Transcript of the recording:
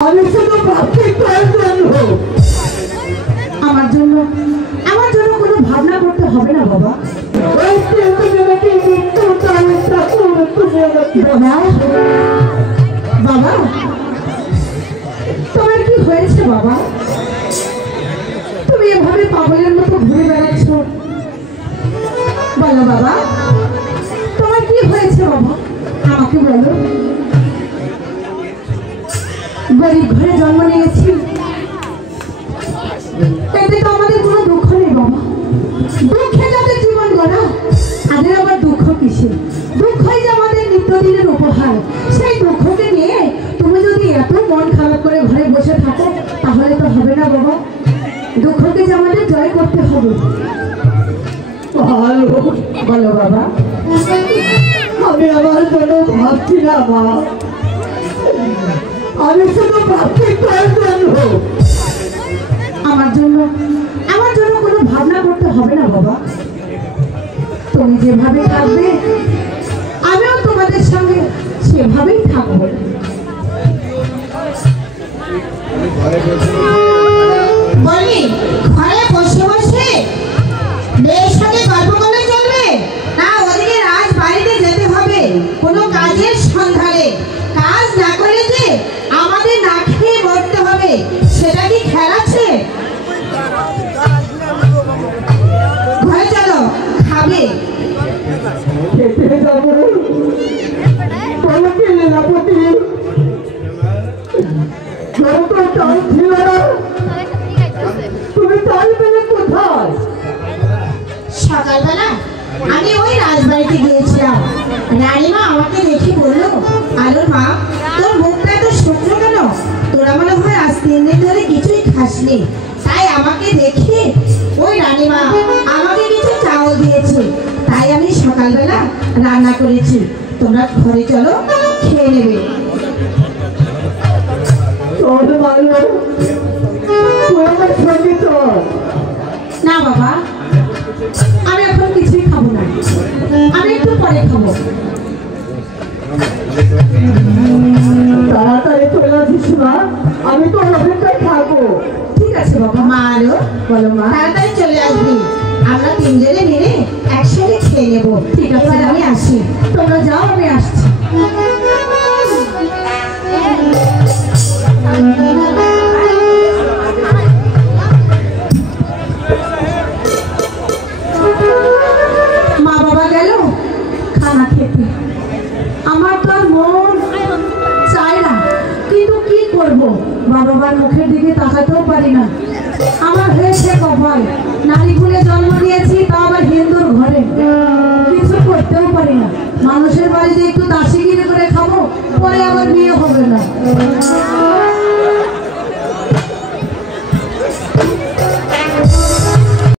আমি শুধু ভাবছি আমার জন্য কোনো ভাবনা করতে হবে না বাবা। বাবা তোমার কি হয়েছে বাবা? তুমি এভাবে পাগলের মতো ঘুরে বেড়াচ্ছ, বলো বাবা তোমার কি হয়েছে বাবা? আমাকে বলো। গরিব ঘরে জন্ম নিয়েছি, এতে তো আমাদের কোনো দুঃখ নেই বাবা। দুঃখে যাদের জীবন গড়া, তাদের আবার দুঃখ কিসে? দুঃখই যে আমাদের নিত্যদিনের উপহার। সেই দুঃখকে নিয়ে তুমি যদি এত মন খারাপ করে ঘরে বসে থাকো তাহলে তো হবে না বাবা। দুঃখকে যে আমাদের জয় করতে হবে। বলো বাবা। আমি আমার জন্য ভাবছি না মা, আমি শুধু ভাবছি আমার জন্য কোনো ভাবনা করতে হবে না বাবা। তুমি যেভাবে থাকবে আমিও তোমাদের সঙ্গে সেভাবেই থাকবো। বলি ঘরে বসে বসে মেয়ের সাথে গল্প করলে চলবে না? ওদিকে রাজ বাড়িতে যেতে হবে কোনো কাজের সন্ধানে। কাজ না করলে যে আমাদের না খেয়ে মরতে হবে, সেটা কি খেয়াল আছে? ঘরে চলো, খাবে। খেতে যাবো তোমাকে লীলাপতি, যত চাল ছিল না তুমি চাল পেলে কোথায়? সকালবেলা আমি ওই রাজবাড়িতে গিয়েছিলাম। রানীমা আমাকে দেখে বললো, আলো মা তোর মুখটা এত শুকনো কেন? তোরা মনে হয় আজ 3 দিন ধরে কিছুই খাসনি। তাই আমাকে দেখে ওই রানীমা আমাকে কিছু চাউল দিয়েছে, তাই আমি সকালবেলা রান্না করেছি। তোমরা ঘরে চলো, খেয়ে নেবে। চল ভালো, তুই আমার সঙ্গে চল। না বাবা, আমি এখন কিছুই খাবো না, আমি একটু পরে খাবো। তাড়াতাড়ি চলে আসিস না, আমি তো অপেক্ষায় থাকবো। ঠিক আছে বাবা। মা আলো, বলো মা। তাড়াতাড়ি চলে আসবি, আমরা 3 জনে মিলে একসঙ্গে খেয়ে নেবো। ঠিক আছে, এবার আমি আসি। তোমরা যাও, আমি আসছি। মা বাবা গেল খানা খেতে, আমার তো আর মন চায় না, কিন্তু কি করব? মা বাবার মুখের দিকে তাকাতেও পারি না। আমার হয়েছে কপাল, নারী কুলে জন্ম নিয়েছি, তা আবার হিন্দুর ঘরে। কিছু করতেও পারি না। মানুষের বাড়িতে একটু দাসিগিরি করে খাবো, পরে আবার বিয়ে হবে না।